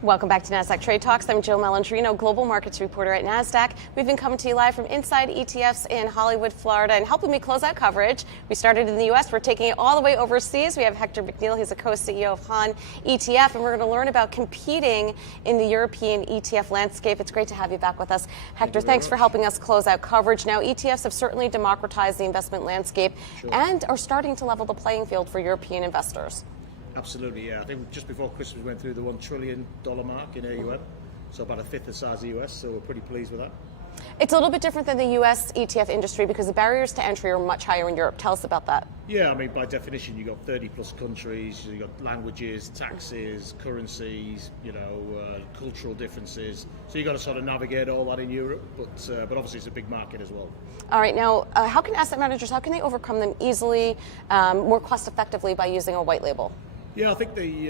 Welcome back to Nasdaq Trade Talks. I'm Jill Malandrino, Global Markets Reporter at Nasdaq. We've been coming to you live from Inside ETFs in Hollywood, Florida, and helping me close out coverage. We started in the U.S. We're taking it all the way overseas. We have Hector McNeil. He's a co-CEO of HANetf, and we're going to learn about competing in the European ETF landscape. It's great to have you back with us. Hector, thanks for helping us close out coverage. Now, ETFs have certainly democratized the investment landscape and are starting to level the playing field for European investors. Absolutely, yeah. I think just before Christmas we went through the $1 trillion mark in AUM, so about a fifth the size of the US, so we're pretty pleased with that. It's a little bit different than the US ETF industry because the barriers to entry are much higher in Europe. Tell us about that. Yeah, I mean, by definition, you've got 30 plus countries, you've got languages, taxes, currencies, cultural differences. So you've got to sort of navigate all that in Europe, but obviously it's a big market as well. All right, now, how can asset managers, how can they overcome them easily, more cost effectively by using a white label? Yeah, I think the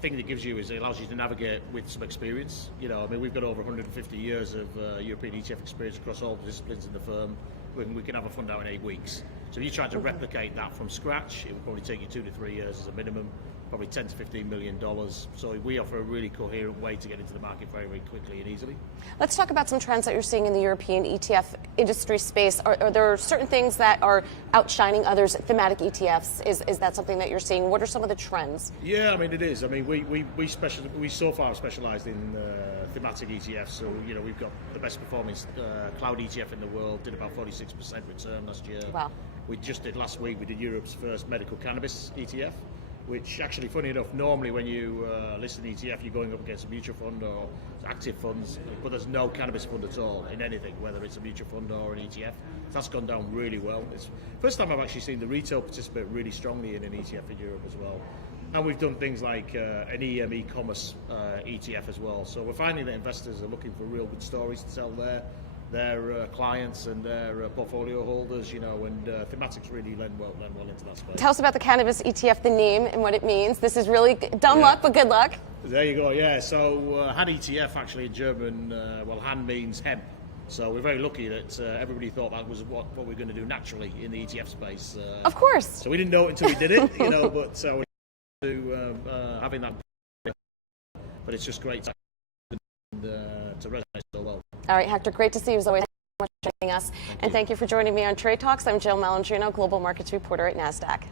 thing that gives you is it allows you to navigate with some experience. I mean, we've got over 150 years of European ETF experience across all the disciplines in the firm. We can have a fund out in 8 weeks. So if you try to replicate that from scratch, it would probably take you 2 to 3 years as a minimum, probably $10 to $15 million. So we offer a really coherent way to get into the market very, very quickly and easily. Let's talk about some trends that you're seeing in the European ETF industry space. Are there certain things that are outshining others? Thematic ETFs, is that something that you're seeing? What are some of the trends? Yeah, I mean, it is. I mean, we so far specialized in thematic ETFs. So, we've got the best performing cloud ETF in the world, did about 46% return last year. Wow. We just did last week, we did Europe's first medical cannabis ETF, which actually, funny enough, normally when you list an ETF, you're going up against a mutual fund or active funds, but there's no cannabis fund at all in anything, whether it's a mutual fund or an ETF. That's gone down really well. It's the first time I've actually seen the retail participate really strongly in an ETF in Europe as well. And we've done things like an EM e-commerce ETF as well. So we're finding that investors are looking for real good stories to tell their clients and their portfolio holders, and thematics really lend well into that space. Tell us about the cannabis ETF, the name and what it means. This is really dumb luck, but good luck. There you go, yeah. So HANetf actually in German, Han means hemp. So we're very lucky that everybody thought that was what we're going to do naturally in the ETF space. Of course. So we didn't know it until we did it, but so having that, but it's just great to resonate so well. All right, Hector, great to see you as always. Thank you so much for joining us. Thank you for joining me on Trade Talks. I'm Jill Malandrino, Global Markets Reporter at Nasdaq.